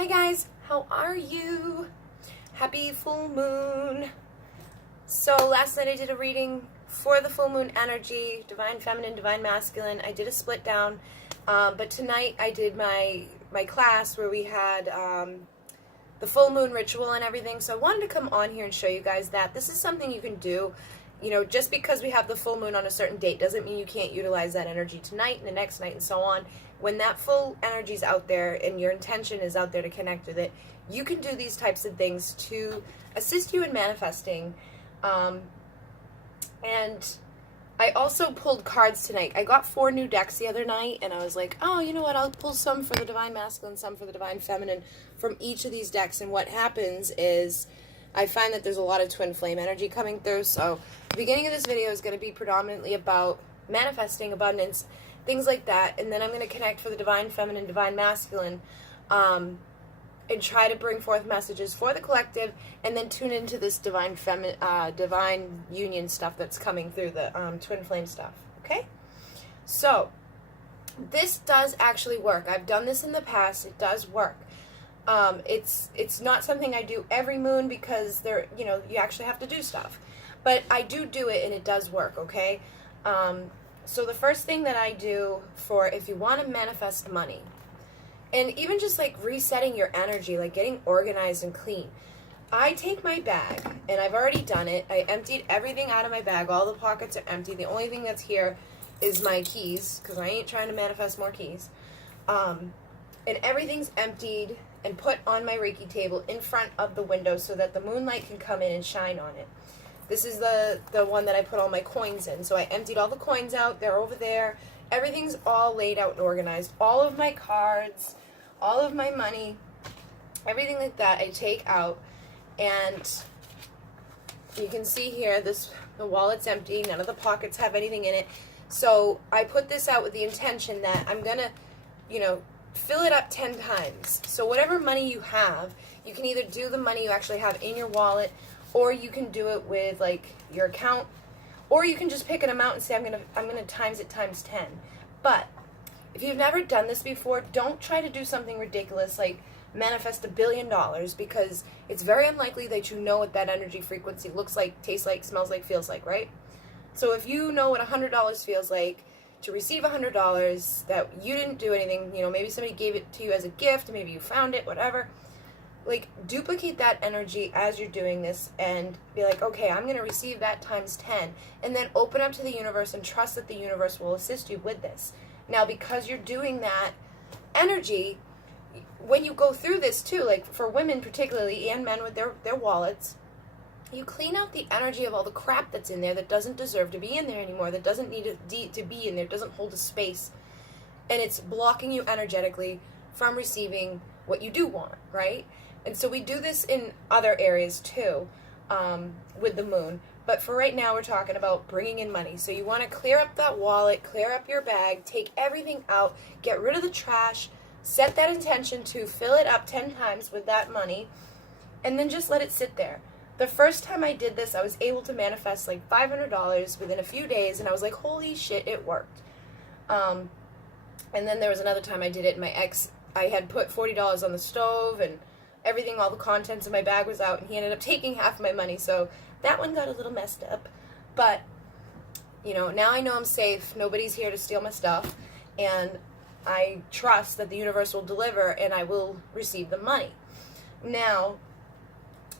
Hi guys, how are you? Happy full moon. So last night I did a reading for the full moon energy, divine feminine, divine masculine. I did a split down, but tonight I did my class where we had the full moon ritual and everything. So I wanted to come on here and show you guys that this is something you can do. You know, just because we have the full moon on a certain date doesn't mean you can't utilize that energy tonight and the next night and so on. When that full energy is out there and your intention is out there to connect with it, you can do these types of things to assist you in manifesting. And I also pulled cards tonight. I got 4 new decks the other night, and I was like, oh, you know what, I'll pull some for the divine masculine, some for the divine feminine from each of these decks. And what happens is I find that there's a lot of twin flame energy coming through. So the beginning of this video is going to be predominantly about manifesting, abundance, things like that. And then I'm going to connect for the divine feminine, divine masculine, and try to bring forth messages for the collective, and then tune into this divine divine union stuff that's coming through, the twin flame stuff. Okay? So this does actually work. I've done this in the past. It does work. It's not something I do every moon because you actually have to do stuff. But I do it, and it does work, okay? So the first thing that I do for if you want to manifest money, and even just like resetting your energy, like getting organized and clean, I take my bag, and I've already done it. I emptied everything out of my bag. All the pockets are empty. The only thing that's here is my keys, because I ain't trying to manifest more keys. And everything's emptied and put on my Reiki table in front of the window so that the moonlight can come in and shine on it. This is the one that I put all my coins in. So I emptied all the coins out. They're over there. Everything's all laid out and organized. All of my cards, all of my money, everything like that I take out. And you can see here, the wallet's empty. None of the pockets have anything in it. So I put this out with the intention that I'm going to, fill it up 10 times. So whatever money you have, you can either do the money you actually have in your wallet, or you can do it with like your account, or you can just pick an amount and say I'm gonna times it times 10. But if you've never done this before, don't try to do something ridiculous like manifest $1 billion, because it's very unlikely that you know what that energy frequency looks like, tastes like, smells like, feels like, right? So if you know what $100 feels like, to receive $100 that you didn't do anything, maybe somebody gave it to you as a gift, maybe you found it, whatever, like duplicate that energy as you're doing this and be like, okay, I'm going to receive that times 10, and then open up to the universe and trust that the universe will assist you with this. Now, because you're doing that energy, when you go through this too, like for women particularly, and men with their wallets, you clean out the energy of all the crap that's in there that doesn't deserve to be in there anymore, that doesn't need to be in there, doesn't hold a space, and it's blocking you energetically from receiving what you do want, right? And so we do this in other areas too, with the moon. But for right now, we're talking about bringing in money. So you want to clear up that wallet, clear up your bag, take everything out, get rid of the trash, set that intention to fill it up 10 times with that money, and then just let it sit there. The first time I did this, I was able to manifest like $500 within a few days, and I was like, holy shit, it worked. And then there was another time I did it, and I had put $40 on the stove, and everything, all the contents of my bag was out, and he ended up taking half of my money, so that one got a little messed up. But, now I know I'm safe, nobody's here to steal my stuff, and I trust that the universe will deliver, and I will receive the money. Now,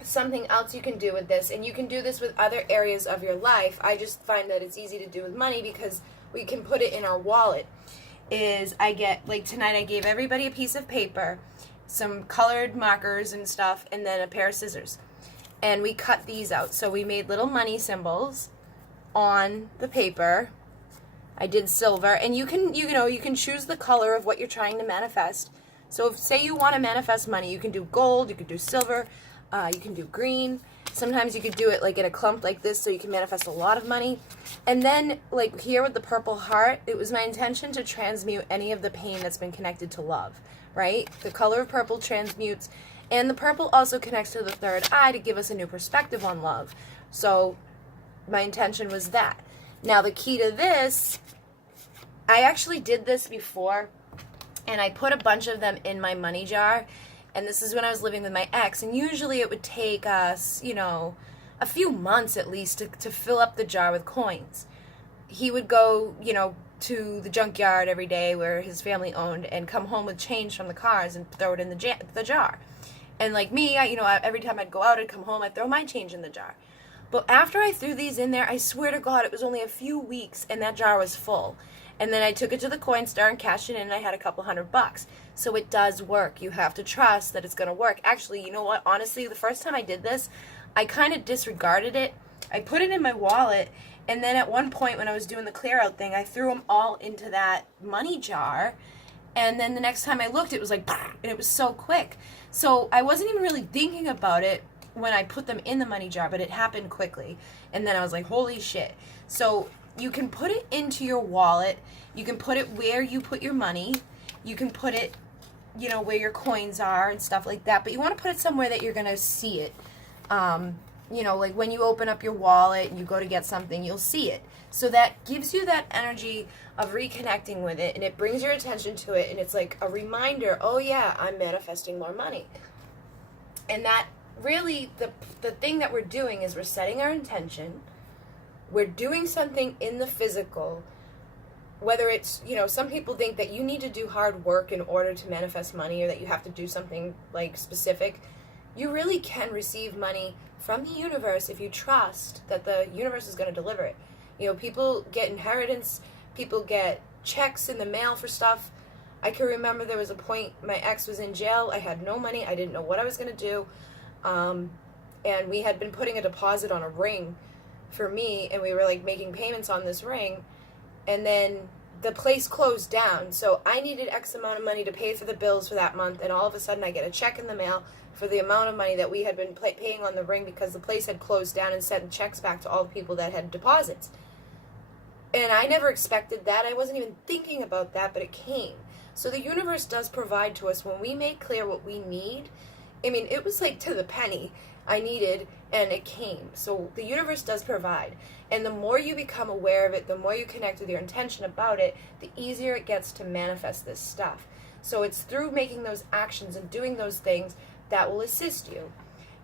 something else you can do with this, and you can do this with other areas of your life, I just find that it's easy to do with money because we can put it in our wallet, is tonight I gave everybody a piece of paper, some colored markers and stuff, and then a pair of scissors. And we cut these out. So we made little money symbols on the paper. I did silver, and you can choose the color of what you're trying to manifest. So if, say you want to manifest money, you can do gold, you can do silver, you can do green. Sometimes you could do it like in a clump like this, so you can manifest a lot of money. And then like here with the purple heart, it was my intention to transmute any of the pain that's been connected to love, right? The color of purple transmutes, and the purple also connects to the third eye to give us a new perspective on love. So my intention was that. Now the key to this, I actually did this before, and I put a bunch of them in my money jar, And this is when I was living with my ex. And usually it would take us, a few months at least to fill up the jar with coins. He would go, to the junkyard every day where his family owned and come home with change from the cars and throw it in the jar. And like me, every time I'd go out, I'd come home, I'd throw my change in the jar. But after I threw these in there, I swear to God, it was only a few weeks and that jar was full. And then I took it to the coin store and cashed it in and I had a couple $100. So it does work. You have to trust that it's going to work. Actually, you know what? Honestly, the first time I did this, I kind of disregarded it. I put it in my wallet, and then at one point when I was doing the clear out thing, I threw them all into that money jar. And then the next time I looked, it was like, and it was so quick. So I wasn't even really thinking about it when I put them in the money jar, but it happened quickly. And then I was like, holy shit. So you can put it into your wallet. You can put it where you put your money. You can put it, where your coins are and stuff like that. But you want to put it somewhere that you're going to see it. Like when you open up your wallet and you go to get something, you'll see it. So that gives you that energy of reconnecting with it, and it brings your attention to it, and it's like a reminder, oh yeah, I'm manifesting more money. And that really, the thing that we're doing is we're setting our intention. We're doing something in the physical, whether it's, some people think that you need to do hard work in order to manifest money, or that you have to do something like specific. You really can receive money from the universe if you trust that the universe is going to deliver it. People get inheritance, people get checks in the mail for stuff. I can remember there was a point, my ex was in jail, I had no money, I didn't know what I was going to do, and we had been putting a deposit on a ring for me, and we were like making payments on this ring, and then the place closed down, so I needed X amount of money to pay for the bills for that month, and all of a sudden I get a check in the mail for the amount of money that we had been paying on the ring because the place had closed down, and sent checks back to all the people that had deposits. And I never expected that. I wasn't even thinking about that, but it came. So the universe does provide to us when we make clear what we need. I mean, it was like to the penny I needed, and it came. So the universe does provide. And the more you become aware of it, the more you connect with your intention about it, the easier it gets to manifest this stuff. So it's through making those actions and doing those things that will assist you.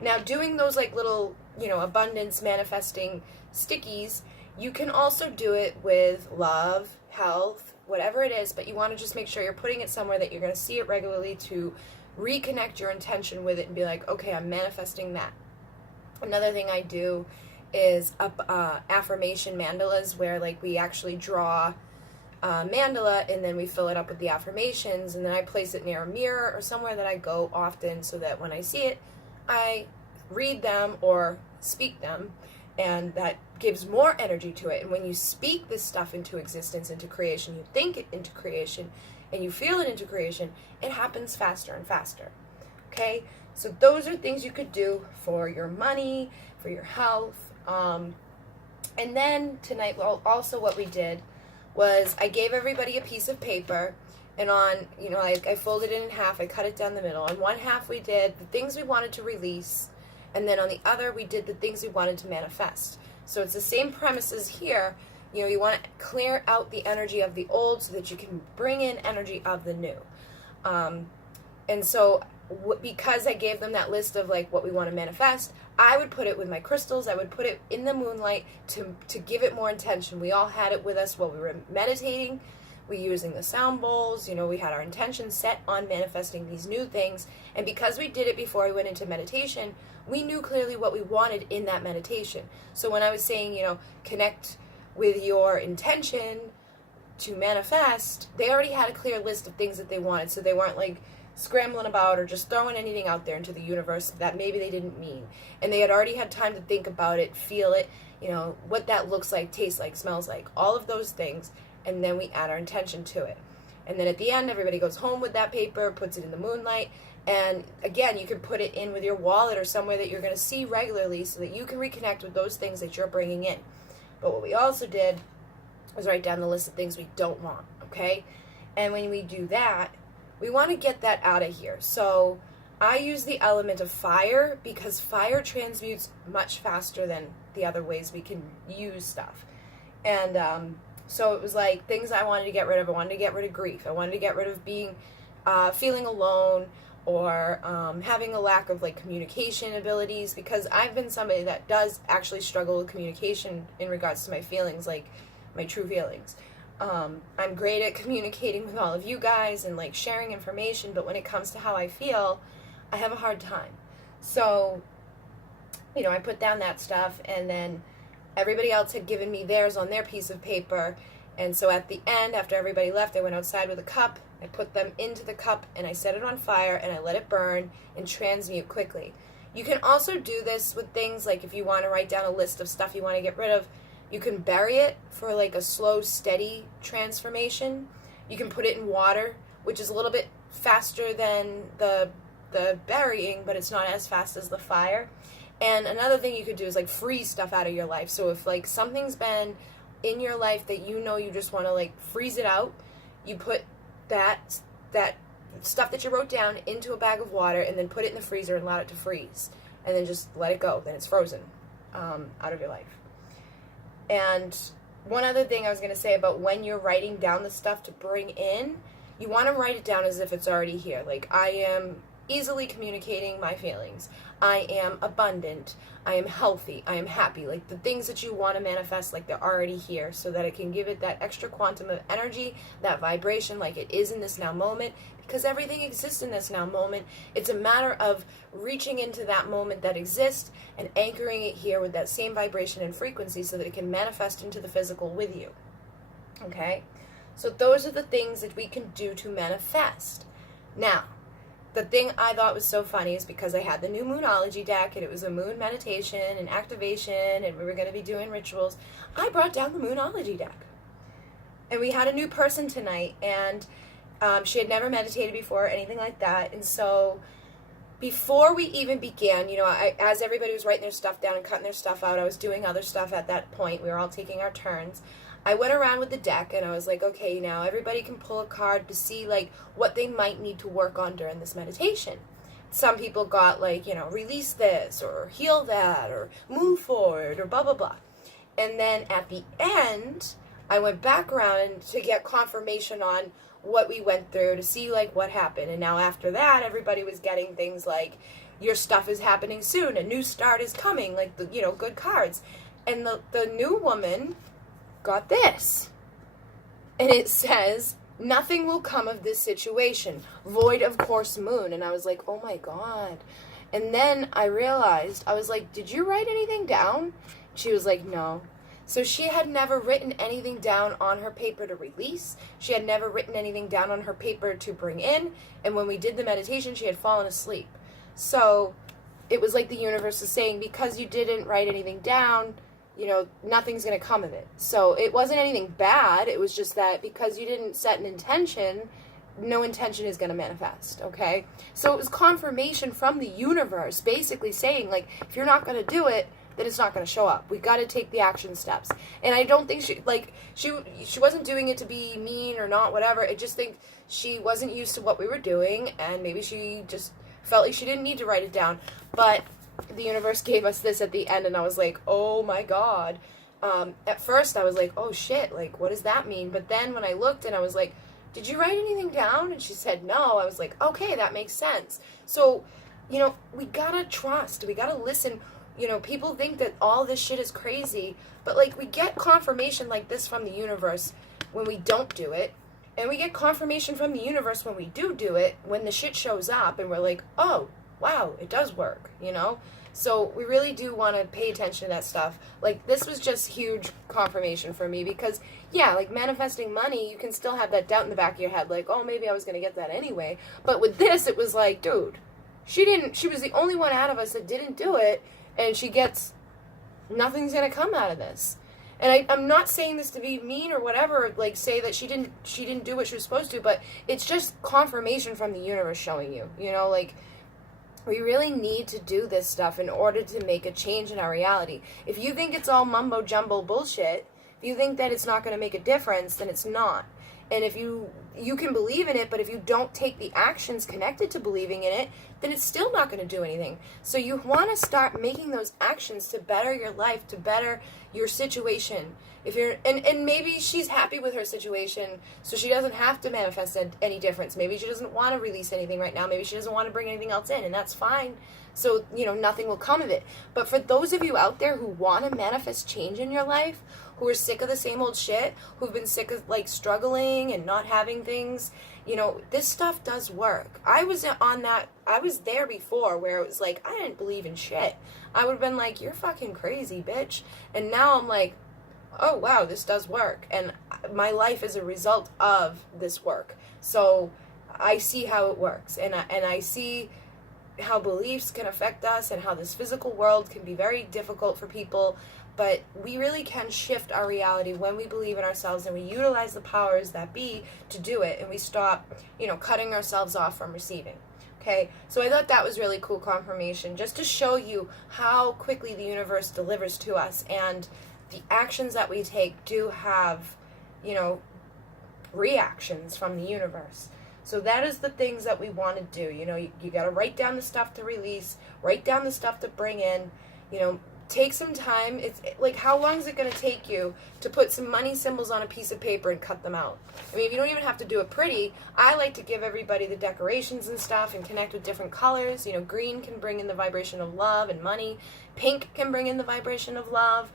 Now, doing those like little, abundance manifesting stickies, you can also do it with love, health, whatever it is, but you want to just make sure you're putting it somewhere that you're going to see it regularly to reconnect your intention with it and be like, okay, I'm manifesting that. Another thing I do is affirmation mandalas, where like we actually draw a mandala and then we fill it up with the affirmations, and then I place it near a mirror or somewhere that I go often so that when I see it, I read them or speak them, and that gives more energy to it. And when you speak this stuff into existence, into creation, you think it into creation, and you feel it into creation, it happens faster and faster. Okay? So those are things you could do for your money, for your health. And then tonight, also what we did was I gave everybody a piece of paper, and on, I folded it in half, I cut it down the middle. On one half we did the things we wanted to release, and then on the other we did the things we wanted to manifest. So it's the same premises here. You want to clear out the energy of the old so that you can bring in energy of the new. And so because I gave them that list of like what we want to manifest, I would put it with my crystals. I would put it in the moonlight to give it more intention. We all had it with us while we were meditating. We were using the sound bowls. We had our intention set on manifesting these new things. And because we did it before we went into meditation, we knew clearly what we wanted in that meditation. So when I was saying, connect with your intention to manifest, they already had a clear list of things that they wanted. So they weren't like scrambling about or just throwing anything out there into the universe that maybe they didn't mean. And they had already had time to think about it, feel it, what that looks like, tastes like, smells like, all of those things. And then we add our intention to it. And then at the end, everybody goes home with that paper, puts it in the moonlight. And again, you can put it in with your wallet or somewhere that you're going to see regularly so that you can reconnect with those things that you're bringing in. But what we also did was write down the list of things we don't want, okay? And when we do that, we want to get that out of here. So I use the element of fire because fire transmutes much faster than the other ways we can use stuff. And so it was like things I wanted to get rid of. I wanted to get rid of grief. I wanted to get rid of being, feeling alone, or having a lack of like communication abilities, because I've been somebody that does actually struggle with communication in regards to my feelings, like my true feelings. I'm great at communicating with all of you guys and like sharing information, but when it comes to how I feel, I have a hard time. So, you know, I put down that stuff, and then everybody else had given me theirs on their piece of paper. And so at the end, after everybody left, I went outside with a cup, I put them into the cup, and I set it on fire, and I let it burn and transmute quickly. You can also do this with things like if you want to write down a list of stuff you want to get rid of, you can bury it for like a slow, steady transformation. You can put it in water, which is a little bit faster than the burying, but it's not as fast as the fire. And another thing you could do is like freeze stuff out of your life. So if like something's been in your life that you know you just want to like freeze it out, you put that stuff that you wrote down into a bag of water and then put it in the freezer and allow it to freeze, and then just let it go. Then it's frozen out of your life. And one other thing I was going to say about when you're writing down the stuff to bring in, you want to write it down as if it's already here. Like, I am easily communicating my feelings. I am abundant. I am healthy. I am happy. Like, the things that you want to manifest, like, they're already here, so that it can give it that extra quantum of energy, that vibration, like it is in this now moment, because everything exists in this now moment. It's a matter of reaching into that moment that exists and anchoring it here with that same vibration and frequency so that it can manifest into the physical with you. Okay? So those are the things that we can do to manifest. Now, the thing I thought was so funny is because I had the new Moonology deck, and it was a moon meditation and activation, and we were going to be doing rituals, I brought down the Moonology deck. And we had a new person tonight, and she had never meditated before or anything like that. And so before we even began, you know, as everybody was writing their stuff down and cutting their stuff out, I was doing other stuff at that point. We were all taking our turns. I went around with the deck, and I was like, okay, now everybody can pull a card to see, like, what they might need to work on during this meditation. Some people got, like, you know, release this, or heal that, or move forward, or blah, blah, blah. And then at the end, I went back around to get confirmation on what we went through, to see, like, what happened. And now after that, everybody was getting things like, your stuff is happening soon, a new start is coming, like, the, you know, good cards. And the new woman got this, and it says, nothing will come of this situation, void of course moon. And I was like, oh my god. And then I realized, I was like, did you write anything down? She was like, no. So she had never written anything down on her paper to release. She had never written anything down on her paper to bring in. And when we did the meditation, she had fallen asleep. So it was like the universe is saying, because you didn't write anything down, you know, nothing's going to come of it. So it wasn't anything bad. It was just that because you didn't set an intention, no intention is going to manifest, okay? So it was confirmation from the universe basically saying, like, if you're not going to do it, then it's not going to show up. We got to take the action steps. And I don't think she wasn't doing it to be mean or not, whatever. I just think she wasn't used to what we were doing, and maybe she just felt like she didn't need to write it down. But the universe gave us this at the end, and I was like, oh my god. At first I was like, oh shit, like, what does that mean? But then when I looked and I was like, did you write anything down? And she said no. I was like, okay, that makes sense. So, you know, we gotta trust, we gotta listen. You know, people think that all this shit is crazy, but like, we get confirmation like this from the universe when we don't do it, and we get confirmation from the universe when we do it, when the shit shows up and we're like, oh wow, it does work, you know? So we really do want to pay attention to that stuff. Like, this was just huge confirmation for me, because, yeah, like, manifesting money, you can still have that doubt in the back of your head, like, oh, maybe I was going to get that anyway. But with this, it was like, dude, she was the only one out of us that didn't do it, and nothing's going to come out of this. And I'm not saying this to be mean or whatever, like, say that she didn't do what she was supposed to, but it's just confirmation from the universe showing you, you know, like, we really need to do this stuff in order to make a change in our reality. If you think it's all mumbo-jumbo bullshit, if you think that it's not going to make a difference, then it's not. And if you can believe in it, but if you don't take the actions connected to believing in it, then it's still not going to do anything. So you want to start making those actions to better your life, to better your situation. if you're, and maybe she's happy with her situation, so she doesn't have to manifest any difference. Maybe she doesn't want to release anything right now. Maybe she doesn't want to bring anything else in, and that's fine. So, nothing will come of it. But for those of you out there who want to manifest change in your life, who are sick of the same old shit, who've been sick of, like, struggling and not having things, this stuff does work. I was there before where it was like, I didn't believe in shit. I would have been like, you're fucking crazy, bitch. And now I'm like, oh, wow, this does work. And my life is a result of this work. So I see how it works. And I see how beliefs can affect us and how this physical world can be very difficult for people. But we really can shift our reality when we believe in ourselves and we utilize the powers that be to do it. And we stop, cutting ourselves off from receiving. Okay, so I thought that was really cool confirmation, just to show you how quickly the universe delivers to us, and the actions that we take do have, reactions from the universe. So that is the things that we want to do. You got to write down the stuff to release, write down the stuff to bring in, take some time. It's like, how long is it going to take you to put some money symbols on a piece of paper and cut them out? I mean, you don't even have to do it pretty. I like to give everybody the decorations and stuff and connect with different colors. Green can bring in the vibration of love and money. Pink can bring in the vibration of love.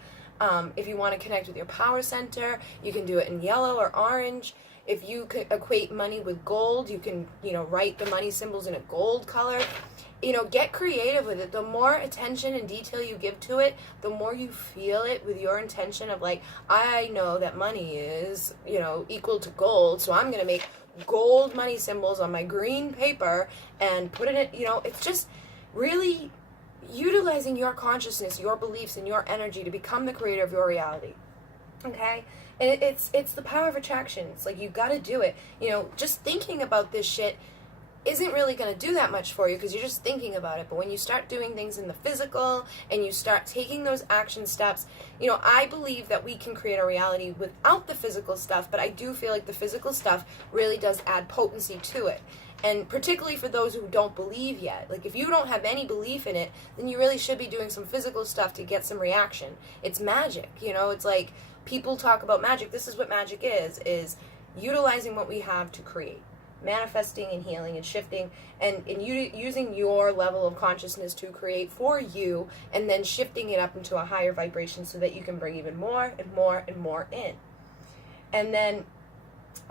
If you want to connect with your power center, you can do it in yellow or orange. If you could equate money with gold, you can, write the money symbols in a gold color. Get creative with it. The more attention and detail you give to it, the more you feel it with your intention of, like, I know that money is, equal to gold, so I'm going to make gold money symbols on my green paper and put it in, it's just really utilizing your consciousness, your beliefs, and your energy to become the creator of your reality. Okay? And it's the power of attraction. It's like, you got to do it. Just thinking about this shit isn't really going to do that much for you because you're just thinking about it. But when you start doing things in the physical and you start taking those action steps, I believe that we can create a reality without the physical stuff, but I do feel like the physical stuff really does add potency to it. And particularly for those who don't believe yet. Like, if you don't have any belief in it, then you really should be doing some physical stuff to get some reaction. It's magic, it's like, people talk about magic. This is what magic is utilizing what we have to create. Manifesting and healing and shifting and using your level of consciousness to create for you, and then shifting it up into a higher vibration so that you can bring even more and more and more in. And then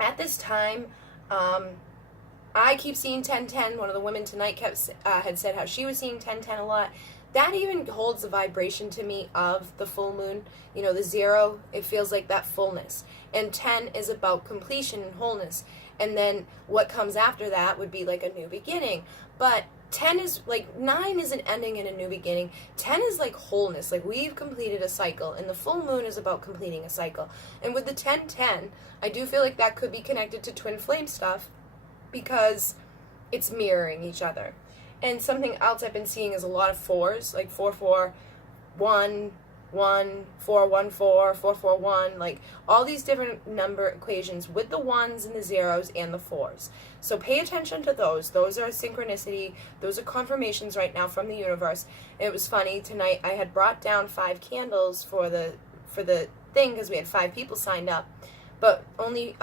at this time, I keep seeing 1010. One of the women tonight had said how she was seeing 1010 a lot. That even holds the vibration to me of the full moon. The 0, it feels like that fullness. And 10 is about completion and wholeness. And then what comes after that would be like a new beginning. But 10 is like, 9 is an ending and a new beginning. 10 is like wholeness, like we've completed a cycle. And the full moon is about completing a cycle. And with the 1010, I do feel like that could be connected to twin flame stuff because it's mirroring each other. And something else I've been seeing is a lot of 4s, like 441, 414, 441, like all these different number equations with the 1s and the 0s and the 4s. So pay attention to those. Those are a synchronicity. Those are confirmations right now from the universe. And it was funny, tonight I had brought down 5 candles for the thing because we had 5 people signed up, but only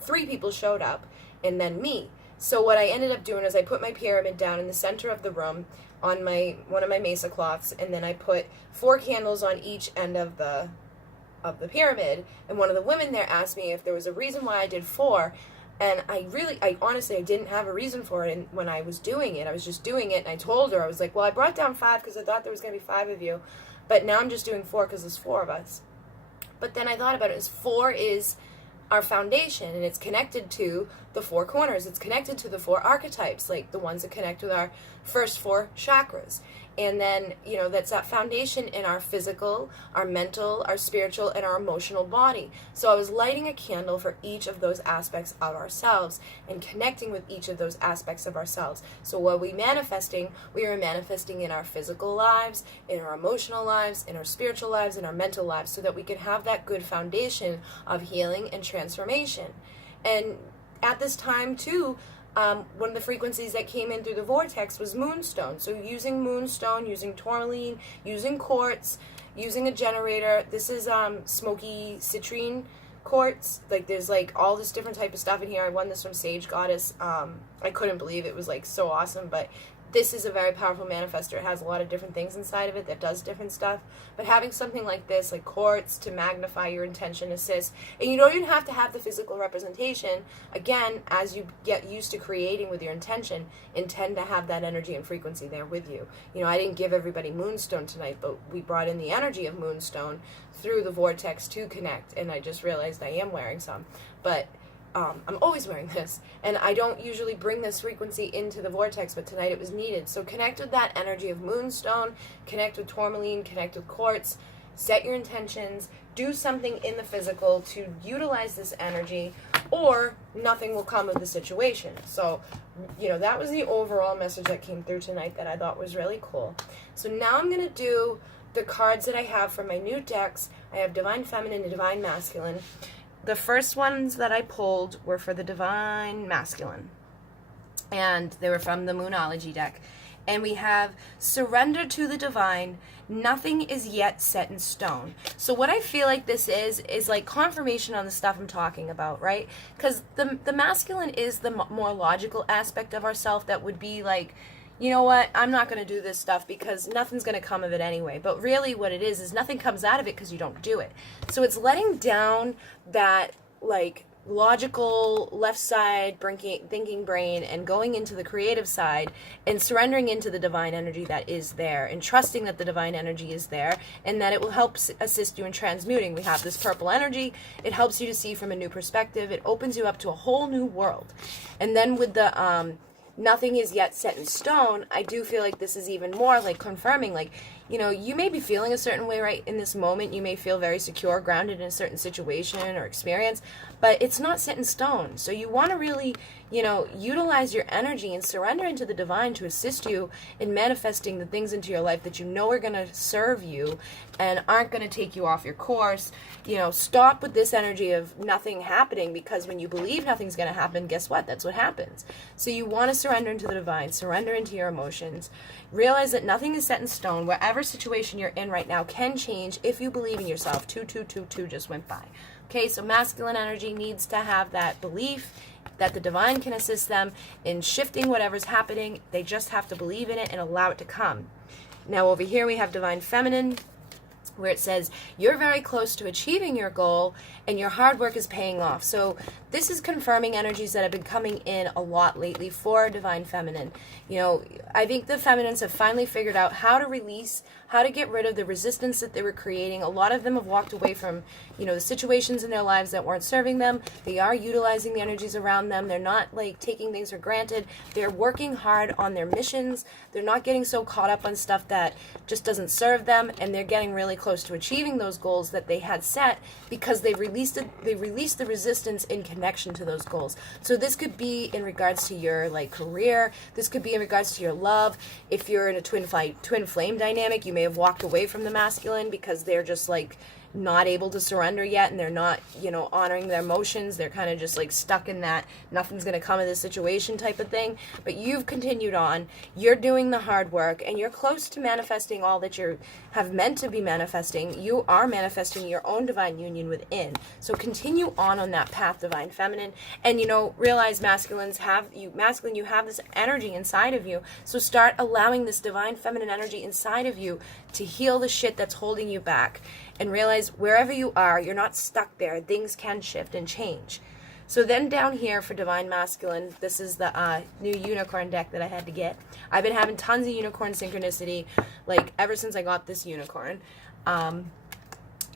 3 people showed up, and then me. So what I ended up doing is I put my pyramid down in the center of the room on one of my mesa cloths, and then I put 4 candles on each end of the pyramid. And one of the women there asked me if there was a reason why I did 4, and I honestly didn't have a reason for it when I was doing it. I was just doing it, and I told her, I was like, well, I brought down 5 because I thought there was going to be 5 of you, but now I'm just doing 4 because there's 4 of us. But then I thought about it as 4 is our foundation, and it's connected to the 4 corners. It's connected to the 4 archetypes, like the ones that connect with our first 4 chakras. And then, that's that foundation in our physical, our mental, our spiritual, and our emotional body. So I was lighting a candle for each of those aspects of ourselves and connecting with each of those aspects of ourselves. So what we were manifesting in our physical lives, in our emotional lives, in our spiritual lives, in our mental lives, so that we could have that good foundation of healing and transformation. And at this time, too, one of the frequencies that came in through the vortex was moonstone. So using moonstone, using tourmaline, using quartz, using a generator. This is smoky citrine quartz. Like, there's like all this different type of stuff in here. I won this from Sage Goddess. I couldn't believe it was like so awesome. But this is a very powerful manifester. It has a lot of different things inside of it that does different stuff. But having something like this, like quartz, to magnify your intention, assists. And you don't even have to have the physical representation. Again, as you get used to creating with your intention, intend to have that energy and frequency there with you. You know, I didn't give everybody moonstone tonight, but we brought in the energy of moonstone through the vortex to connect. And I just realized I am wearing some. But I'm always wearing this, and I don't usually bring this frequency into the vortex, but tonight it was needed. So connect with that energy of moonstone, connect with tourmaline, connect with quartz, set your intentions, do something in the physical to utilize this energy, or nothing will come of the situation. So, you know, that was the overall message that came through tonight that I thought was really cool. So now I'm going to do the cards that I have from my new decks. I have Divine Feminine and Divine Masculine. The first ones that I pulled were for the Divine Masculine, and they were from the Moonology deck. And we have Surrender to the Divine, nothing is yet set in stone. So what I feel like this is like confirmation on the stuff I'm talking about, right? Because the masculine is the more logical aspect of ourself that would be like, you know what, I'm not going to do this stuff because nothing's going to come of it anyway. But really what it is nothing comes out of it because you don't do it. So it's letting down that, like, logical left side thinking brain and going into the creative side and surrendering into the divine energy that is there and trusting that the divine energy is there and that it will help assist you in transmuting. We have this purple energy. It helps you to see from a new perspective. It opens you up to a whole new world. And then with the nothing is yet set in stone, I do feel like this is even more like confirming, like, you know, you may be feeling a certain way right in this moment. You may feel very secure, grounded in a certain situation or experience, but it's not set in stone. So you want to really, you know, utilize your energy and surrender into the divine to assist you in manifesting the things into your life that you know are going to serve you and aren't going to take you off your course. You know, stop with this energy of nothing happening, because when you believe nothing's going to happen, guess what? That's what happens. So you want to surrender into the divine, surrender into your emotions, realize that nothing is set in stone. Wherever situation you're in right now can change if you believe in yourself. 2222 just went by. Okay, so masculine energy needs to have that belief that the divine can assist them in shifting whatever's happening. They just have to believe in it and allow it to come. Now over here we have Divine Feminine, where it says you're very close to achieving your goal and your hard work is paying off. So this is confirming energies that have been coming in a lot lately for Divine Feminine. You know, I think the feminines have finally figured out how to release, how to get rid of the resistance that they were creating. A lot of them have walked away from, you know, the situations in their lives that weren't serving them. They are utilizing the energies around them. They're not like taking things for granted. They're working hard on their missions. They're not getting so caught up on stuff that just doesn't serve them, and they're getting really close to achieving those goals that they had set because they released the resistance in connection to those goals. So this could be in regards to your like career. This could be in regards to your love. If you're in a twin flame dynamic, you may have walked away from the masculine because they're just like not able to surrender yet, and they're not, you know, honoring their emotions. They're kind of just like stuck in that nothing's going to come of this situation type of thing. But you've continued on. You're doing the hard work, and you're close to manifesting all that you have meant to be manifesting. You are manifesting your own divine union within. So continue on that path, Divine Feminine, and, you know, realize masculine, you have this energy inside of you. So start allowing this Divine Feminine energy inside of you to heal the shit that's holding you back. And realize wherever you are, you're not stuck there. Things can shift and change. So then down here for Divine Masculine, this is the new unicorn deck that I had to get. I've been having tons of unicorn synchronicity, like ever since I got this unicorn.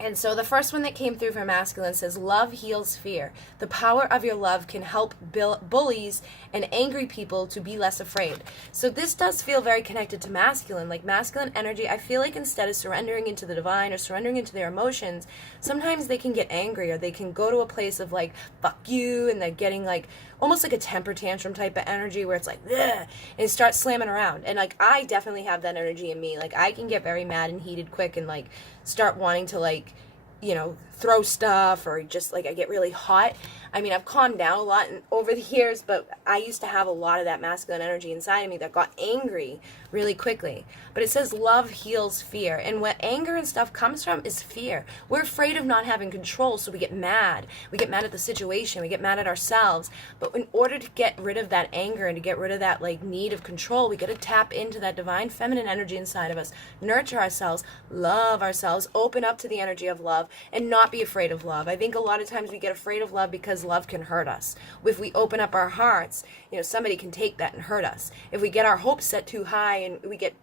And so the first one that came through for masculine says, love heals fear. The power of your love can help bullies and angry people to be less afraid. So this does feel very connected to masculine. Like masculine energy, I feel like instead of surrendering into the divine or surrendering into their emotions, sometimes they can get angry, or they can go to a place of like, fuck you, and they're getting like, almost like a temper tantrum type of energy where it's like, ugh, and start slamming around. And like, I definitely have that energy in me. Like, I can get very mad and heated quick and like start wanting to like, you know, throw stuff, or just like I get really hot. I mean, I've calmed down a lot over the years, but I used to have a lot of that masculine energy inside of me that got angry really quickly. But it says love heals fear. And what anger and stuff comes from is fear. We're afraid of not having control, so we get mad. We get mad at the situation. We get mad at ourselves. But in order to get rid of that anger and to get rid of that like need of control, we got to tap into that divine feminine energy inside of us, nurture ourselves, love ourselves, open up to the energy of love, and not be afraid of love. I think a lot of times we get afraid of love because love can hurt us. If we open up our hearts, somebody can take that and hurt us. If we get our hopes set too high and we get,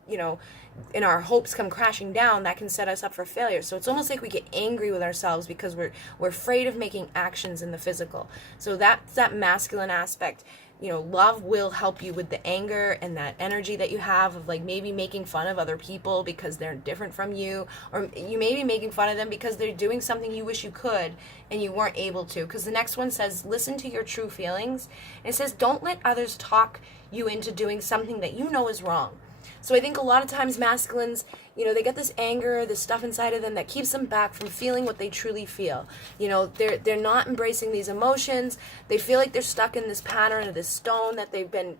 and our hopes come crashing down, that can set us up for failure. So it's almost like we get angry with ourselves because we're afraid of making actions in the physical. So that's that masculine aspect. Love will help you with the anger and that energy that you have of like maybe making fun of other people because they're different from you, or you may be making fun of them because they're doing something you wish you could and you weren't able to. Because the next one says, listen to your true feelings. And it says, don't let others talk you into doing something that you know is wrong. So I think a lot of times masculines, they get this anger, this stuff inside of them that keeps them back from feeling what they truly feel. They're not embracing these emotions. They feel like they're stuck in this pattern of this stone that they've been,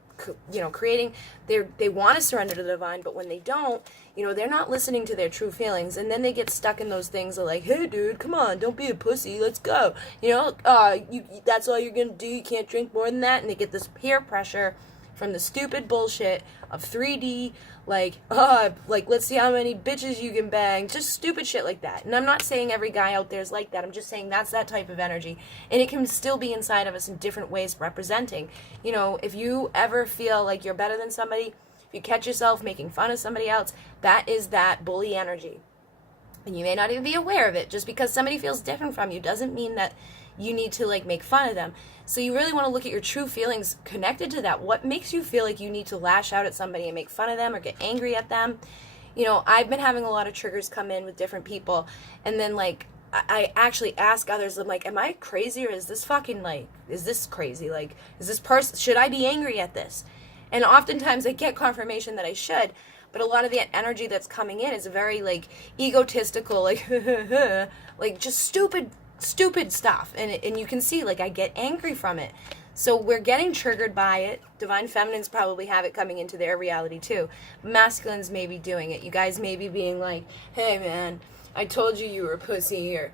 creating. They want to surrender to the divine, but when they don't, they're not listening to their true feelings. And then they get stuck in those things of like, hey, dude, come on, don't be a pussy, let's go. That's all you're going to do. You can't drink more than that. And they get this peer pressure from the stupid bullshit of 3D, like let's see how many bitches you can bang, just stupid shit like that. And I'm not saying every guy out there is like that. I'm just saying that's that type of energy. And it can still be inside of us in different ways representing. If you ever feel like you're better than somebody, if you catch yourself making fun of somebody else, that is that bully energy. And you may not even be aware of it. Just because somebody feels different from you doesn't mean that you need to like make fun of them. So you really want to look at your true feelings connected to that. What makes you feel like you need to lash out at somebody and make fun of them or get angry at them? I've been having a lot of triggers come in with different people, and then like I actually ask others, I'm like, am I crazy, or is this fucking like, is this crazy? Like, is this person, should I be angry at this? And oftentimes I get confirmation that I should, but a lot of the energy that's coming in is a very like egotistical, like like just stupid stuff, and you can see like I get angry from it. So we're getting triggered by it. Divine feminines probably have it coming into their reality too. Masculines may be doing it. You guys may be being like, hey man, I told you were a pussy, or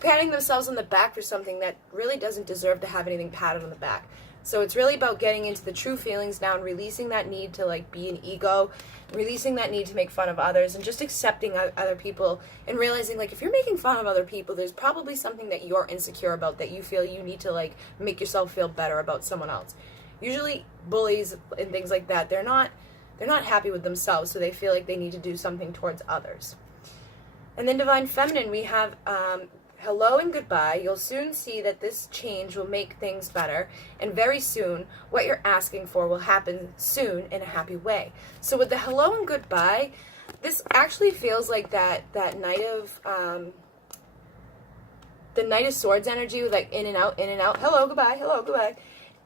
patting themselves on the back for something that really doesn't deserve to have anything patted on the back. So it's really about getting into the true feelings now and releasing that need to like be an ego, releasing that need to make fun of others, and just accepting other people and realizing like if you're making fun of other people, there's probably something that you're insecure about that you feel you need to like make yourself feel better about someone else. Usually bullies and things like that, they're not happy with themselves, so they feel like they need to do something towards others. And then Divine Feminine, we have hello and goodbye. You'll soon see that this change will make things better, and very soon what you're asking for will happen soon in a happy way. So with the hello and goodbye, this actually feels like that Knight of the Knight of Swords energy, with like in and out, hello, goodbye.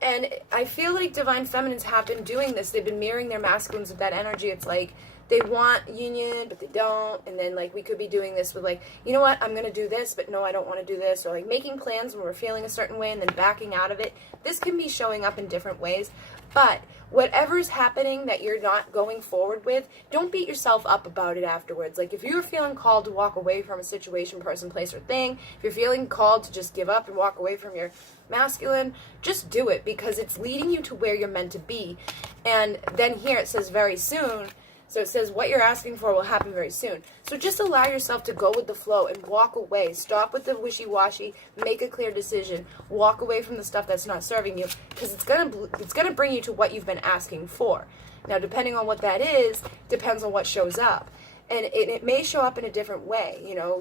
And I feel like Divine Feminines have been doing this. They've been mirroring their masculines with that energy. It's like they want union, but they don't. And then, like, we could be doing this with, like, you know what, I'm going to do this, but no, I don't want to do this. Or, like, making plans when we're feeling a certain way and then backing out of it. This can be showing up in different ways. But whatever's happening that you're not going forward with, don't beat yourself up about it afterwards. Like, if you're feeling called to walk away from a situation, person, place, or thing, if you're feeling called to just give up and walk away from your masculine, just do it, because it's leading you to where you're meant to be. And then here it says very soon. So it says what you're asking for will happen very soon. So just allow yourself to go with the flow and walk away. Stop with the wishy-washy. Make a clear decision. Walk away from the stuff that's not serving you, because it's gonna bring you to what you've been asking for. Now, depending on what that is, depends on what shows up. And it may show up in a different way.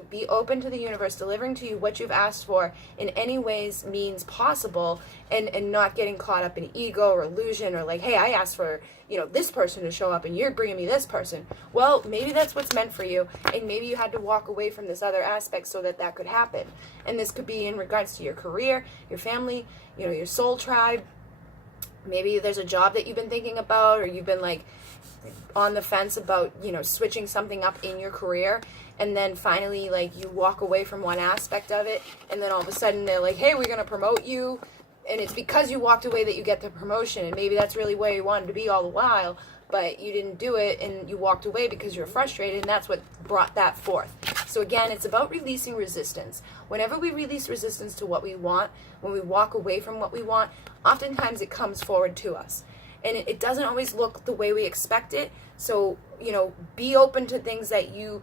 Be open to the universe delivering to you what you've asked for in any ways, means possible, and not getting caught up in ego or illusion, or like, hey, I asked for, this person to show up and you're bringing me this person. Well, maybe that's what's meant for you, and maybe you had to walk away from this other aspect so that could happen. And this could be in regards to your career, your family, your soul tribe, Maybe there's a job that you've been thinking about, or you've been like on the fence about, switching something up in your career, and then finally like you walk away from one aspect of it, and then all of a sudden they're like, hey, we're going to promote you, and it's because you walked away that you get the promotion, and maybe that's really where you wanted to be all the while, but you didn't do it, and you walked away because you were frustrated, and that's what brought that forth. So again, it's about releasing resistance. Whenever we release resistance to what we want, when we walk away from what we want, oftentimes it comes forward to us. And it doesn't always look the way we expect it. So, be open to things that you,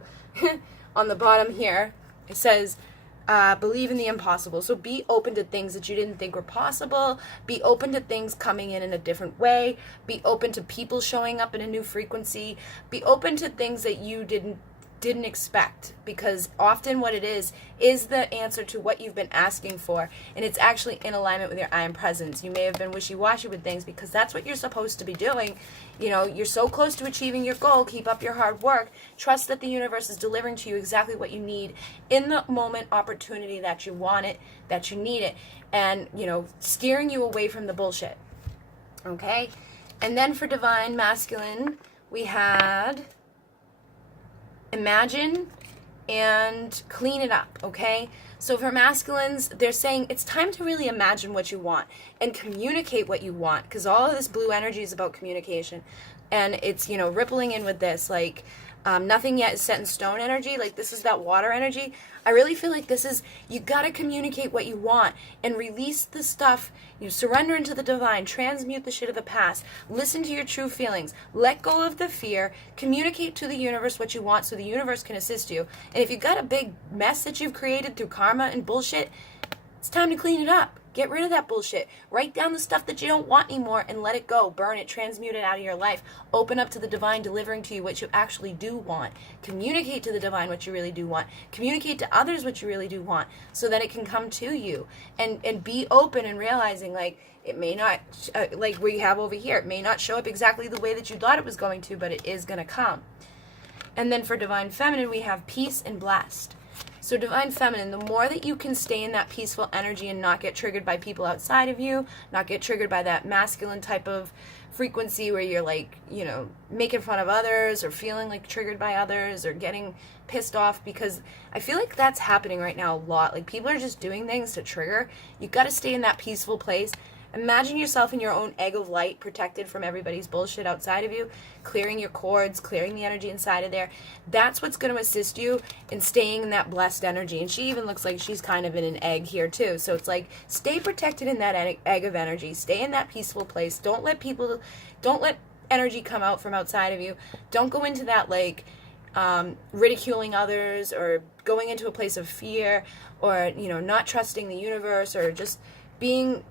on the bottom here, it says, believe in the impossible. So be open to things that you didn't think were possible. Be open to things coming in a different way. Be open to people showing up in a new frequency. Be open to things that you didn't expect, because often what it is the answer to what you've been asking for, and it's actually in alignment with your I am presence. You may have been wishy-washy with things because that's what you're supposed to be doing. You're so close to achieving your goal. Keep up your hard work. Trust that the universe is delivering to you exactly what you need in the moment opportunity that you want it, that you need it, and steering you away from the bullshit. Okay? And then for divine masculine, we had imagine and clean it up, okay? So for masculines, they're saying it's time to really imagine what you want and communicate what you want, because all of this blue energy is about communication. And it's, rippling in with this, like, nothing yet is set in stone energy. Like, this is that water energy. I really feel like this is, you got to communicate what you want and release the stuff. Surrender into the divine, transmute the shit of the past, listen to your true feelings, let go of the fear, communicate to the universe what you want so the universe can assist you. And if you've got a big mess that you've created through karma and bullshit, it's time to clean it up. Get rid of that bullshit. Write down the stuff that you don't want anymore and let it go. Burn it. Transmute it out of your life. Open up to the divine delivering to you what you actually do want. Communicate to the divine what you really do want. Communicate to others what you really do want so that it can come to you. And be open and realizing, like, it may not, like we have over here, it may not show up exactly the way that you thought it was going to, but it is going to come. And then for divine feminine, we have peace and blessed. So divine feminine, the more that you can stay in that peaceful energy and not get triggered by people outside of you, not get triggered by that masculine type of frequency where you're like, making fun of others or feeling like triggered by others or getting pissed off, because I feel like that's happening right now a lot. Like, people are just doing things to trigger. You've got to stay in that peaceful place. Imagine yourself in your own egg of light, protected from everybody's bullshit outside of you, clearing your cords, clearing the energy inside of there. That's what's going to assist you in staying in that blessed energy. And she even looks like she's kind of in an egg here too. So it's like, stay protected in that egg of energy. Stay in that peaceful place. Don't let energy come out from outside of you. Don't go into that, like, ridiculing others or going into a place of fear or, not trusting the universe or just being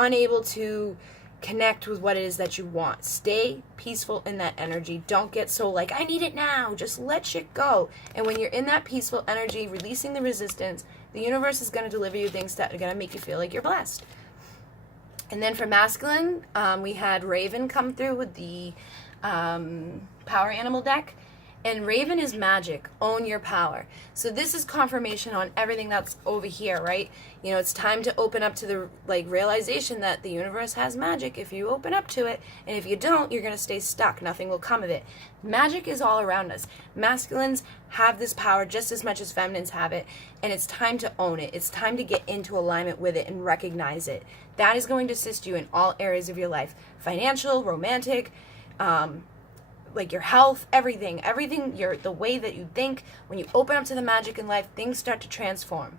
unable to connect with what it is that you want. Stay peaceful in that energy. Don't get so like, I need it now. Just let shit go. And when you're in that peaceful energy, releasing the resistance, the universe is going to deliver you things that are going to make you feel like you're blessed. And then for masculine, we had Raven come through with the Power Animal deck. And Raven is magic. Own your power. So this is confirmation on everything that's over here, right? It's time to open up to the realization that the universe has magic if you open up to it. And if you don't, you're going to stay stuck. Nothing will come of it. Magic is all around us. Masculines have this power just as much as feminines have it. And it's time to own it. It's time to get into alignment with it and recognize it. That is going to assist you in all areas of your life. Financial, romantic, like your health, everything, the way that you think. When you open up to the magic in life, things start to transform.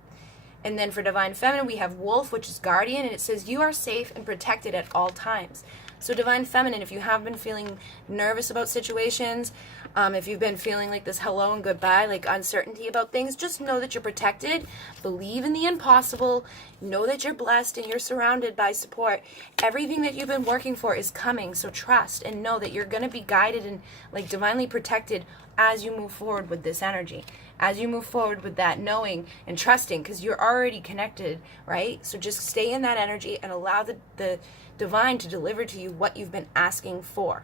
And then for divine feminine, we have wolf, which is guardian, and it says you are safe and protected at all times. So divine feminine, if you have been feeling nervous about situations, if you've been feeling like this hello and goodbye, like uncertainty about things, just know that you're protected. Believe in the impossible. Know that you're blessed and you're surrounded by support. Everything that you've been working for is coming. So trust and know that you're going to be guided and divinely protected as you move forward with this energy. As you move forward with that knowing and trusting, because you're already connected, right? So just stay in that energy and allow the divine to deliver to you what you've been asking for.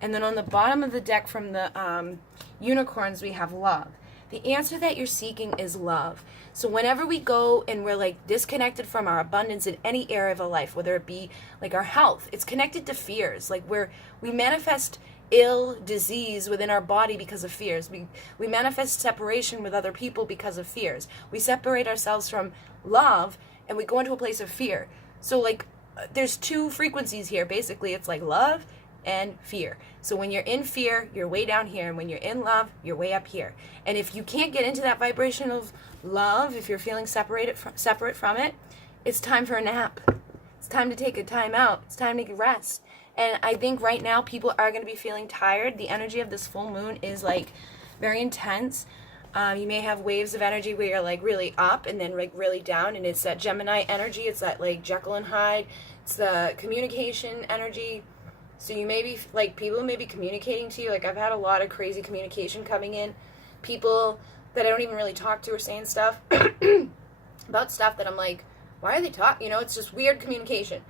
And then on the bottom of the deck from the unicorns, we have love. The answer that you're seeking is love. So whenever we go and we're like disconnected from our abundance in any area of our life, whether it be like our health, it's connected to fears. Like we manifest ill disease within our body because of fears. We manifest separation with other people because of fears. We separate ourselves from love and we go into a place of fear. So like there's two frequencies here. Basically, it's like love and fear. So when you're in fear, you're way down here, and when you're in love, you're way up here. And if you can't get into that vibration of love, if you're feeling separate from it, it's time for a nap. It's time to take a time out. It's time to rest. And I think right now people are going to be feeling tired. The energy of this full moon is like very intense. You may have waves of energy where you're like really up and then like really down, and it's that Gemini energy. It's that like Jekyll and Hyde. It's the communication energy. So you may be like, people may be communicating to you. Like I've had a lot of crazy communication coming in. People that I don't even really talk to are saying stuff about stuff that I'm like, why are they talking? You know, it's just weird communication.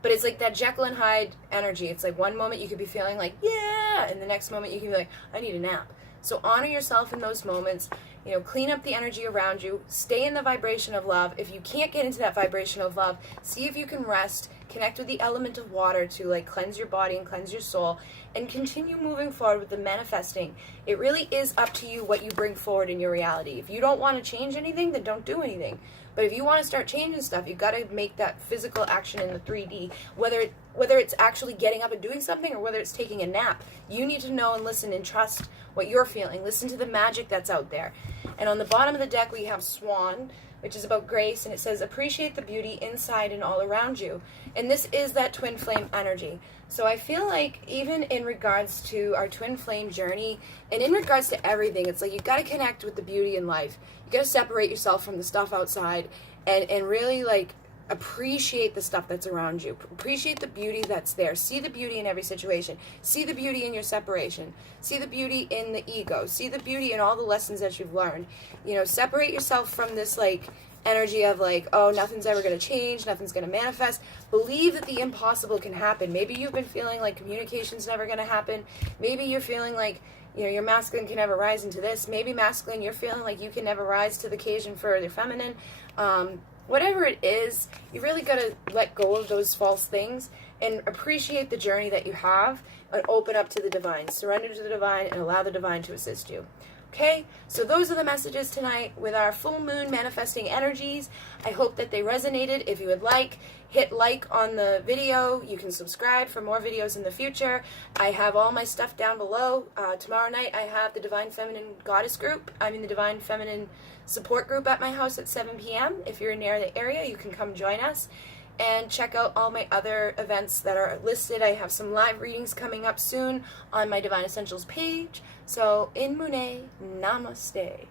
But it's like that Jekyll and Hyde energy. It's like one moment you could be feeling like, yeah, and the next moment you can be like, I need a nap. So honor yourself in those moments. You know, clean up the energy around you. Stay in the vibration of love. If you can't get into that vibration of love, see if you can rest. Connect with the element of water to like cleanse your body and cleanse your soul, and continue moving forward with the manifesting. It really is up to you what you bring forward in your reality. If you don't want to change anything, then don't do anything. But if you want to start changing stuff, you've got to make that physical action in the 3D. Whether it's actually getting up and doing something or whether it's taking a nap, you need to know and listen and trust what you're feeling. Listen to the magic that's out there. And on the bottom of the deck, we have Swan, which is about grace, and it says, appreciate the beauty inside and all around you. And this is that twin flame energy. So I feel like even in regards to our twin flame journey, and in regards to everything, it's like you've got to connect with the beauty in life. You got to separate yourself from the stuff outside and really like appreciate the stuff that's around you. Appreciate the beauty that's there. See the beauty in every situation. See the beauty in your separation. See the beauty in the ego. See the beauty in all the lessons that you've learned. You know, separate yourself from this like energy of like, oh, nothing's ever going to change, nothing's going to manifest. Believe that the impossible can happen. Maybe you've been feeling like communication's never going to happen. Maybe you're feeling like, you know, your masculine can never rise into this. Maybe masculine, you're feeling like you can never rise to the occasion for the feminine. Whatever it is, you really got to let go of those false things and appreciate the journey that you have and open up to the divine. Surrender to the divine and allow the divine to assist you. Okay, so those are the messages tonight with our full moon manifesting energies. I hope that they resonated. If you would like, hit like on the video. You can subscribe for more videos in the future. I have all my stuff down below. Tomorrow night I have the Divine Feminine Goddess group. The Divine Feminine support group at my house at 7 p.m. If you're near the area, you can come join us. And check out all my other events that are listed. I have some live readings coming up soon on my Divine Essentials page. So, in Munay, Namaste.